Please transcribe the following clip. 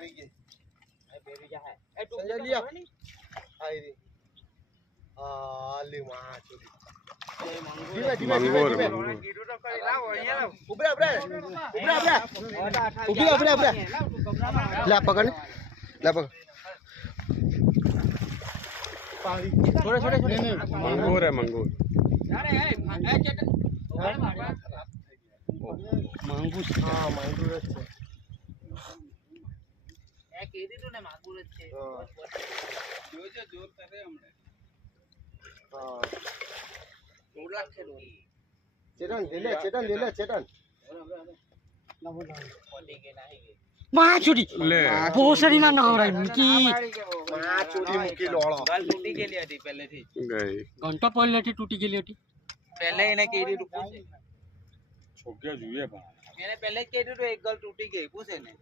આવી ગઈ બેબી જા હે એ ટોપી આવી રી આલી માં ચોરી લે પકડ મંગોર है मंगोर માંગુસ હા માંગુર જ છે એ કીધી તું ને માંગુર જ છે જોજો જોર કરે હમણે હા 2 લાખ છે ચેતન લે લે ચેતન પોટી કે નહીં ગઈ માં ચોરી ले ભોસડી ના નવરાય મૂકી માં ચોરી મૂકી લોળો ગાલ તૂટી ગયેલી હતી પહેલેથી गई ઘંટો પહેલેથી તૂટી ગયેલી હતી પહેલે એને કીધી તું પૂછે छोकरिया जुए बा એને પહેલે જ કીધું તું એક ગાલ તૂટી ગઈ પૂછે ને